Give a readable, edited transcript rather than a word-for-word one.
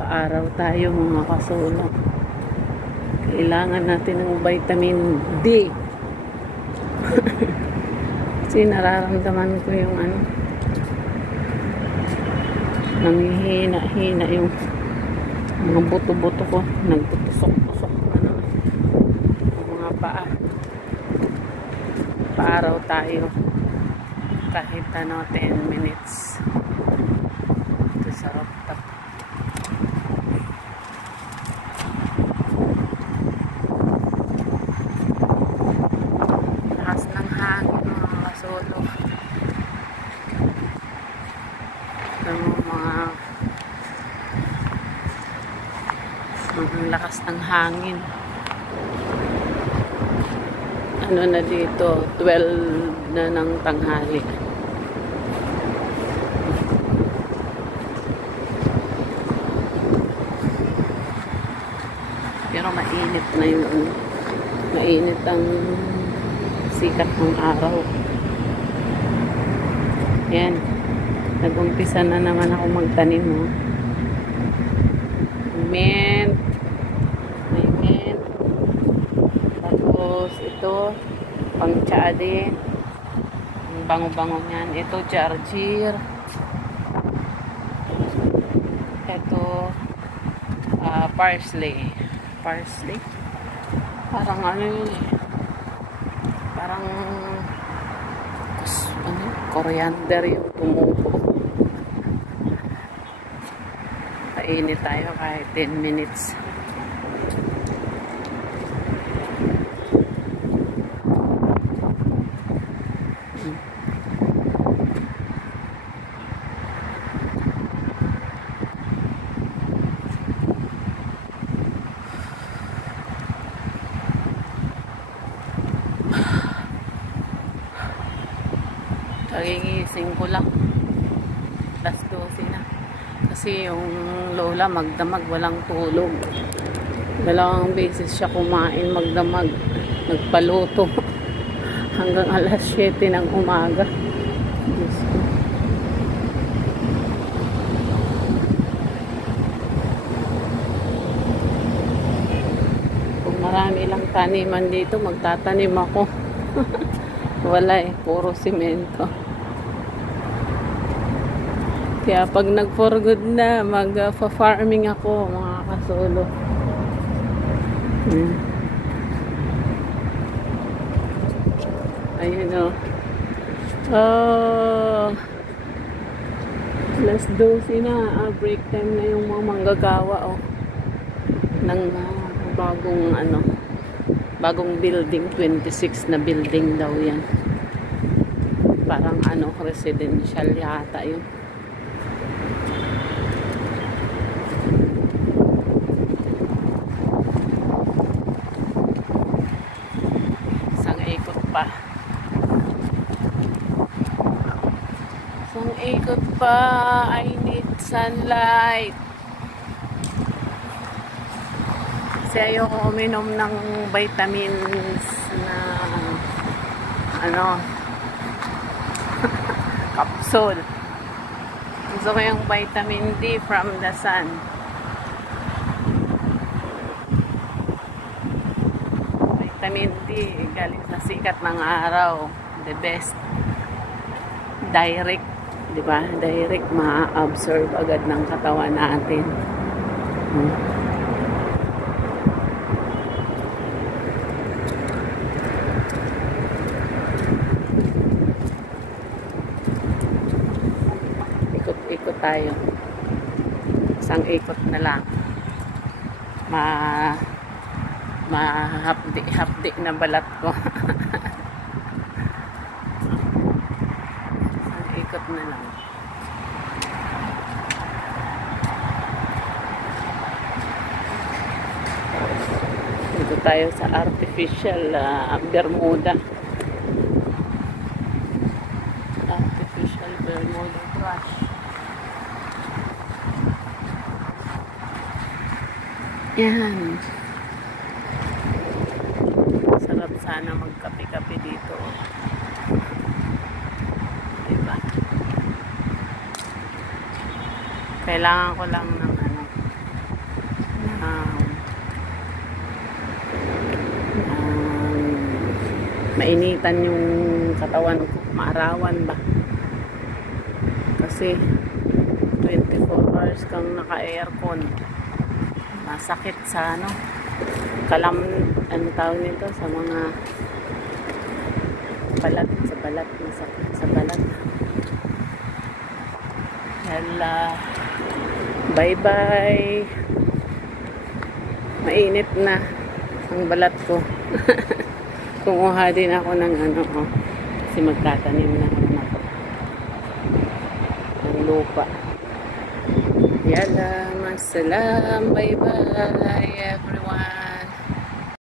Paaraw tayo mga kasolo. Kailangan natin ng vitamin D. Kasi nararamdaman ko yung nanghihina-hina yung mga buto-buto ko. Nagtutusok-tusok na naman yung mga paa. Paaraw tayo. Kahit 10 minutes. Ito sa rooftop. Lakas ng hangin mga kasolo. Ito ang lakas ng hangin. Ano na dito, 12 na ng tanghali. Pero mainit na yung mainit ang sikat ng araw. Yan. Nag-umpisa na naman ako magtanim. Mint. May mint. Tapos ito, pang-tsaa din. Ang bango-bango niyan. Ito, jarjir. Ito, parsley. Parsley? Parang ano yun eh. Parang coriander yung tumubo. Kainit tayo kahit 10 minutes. Kagigising ko lang. 12:00 na. Kasi yung lola magdamag, walang tulog. 2 beses siya kumain magdamag. Nagpaluto. Hanggang 7:00 ng umaga. Diyos ko. Kung marami lang taniman dito, magtatanim ako. Wala eh, puro simento. Kaya pag nag-for good na, mag-farming ako, mga kasolo. Ayun o. Alas 12 na, break time na yung mga manggagawa ng bagong building, 26 na building daw yan. Parang residential yata yun. Isang ikot pa. Isang ikot pa. I need sunlight. Kasi ayoko uminom ng vitamins na capsule. Gusto ko yung vitamin D from the sun. Vitamin D galing sa sikat ng araw. The best. Direct, di ba? Direct ma-absorb agad ng katawan natin. Ikot tayo. Isang ikot na lang. Mahapdi na balat ko. Isang ikot na lang. Dito tayo sa artificial Bermuda. Artificial Bermuda brush. Yan. Sarap sana magkape-kape dito. Diba? Kailangan ko lang ng mainitan yung katawan ko, maarawan ba. Kasi 24 hours kang naka-aircon. Masakit sa ano, ano tawag nito, sa mga balat, sa balat, masakit sa balat. Hala, bye bye. Mainit na ang balat ko. Kumuha din ako ng ano, oh, kasi magtatanim na naman ako ng lupa. Yala, masalam, bye bye everyone.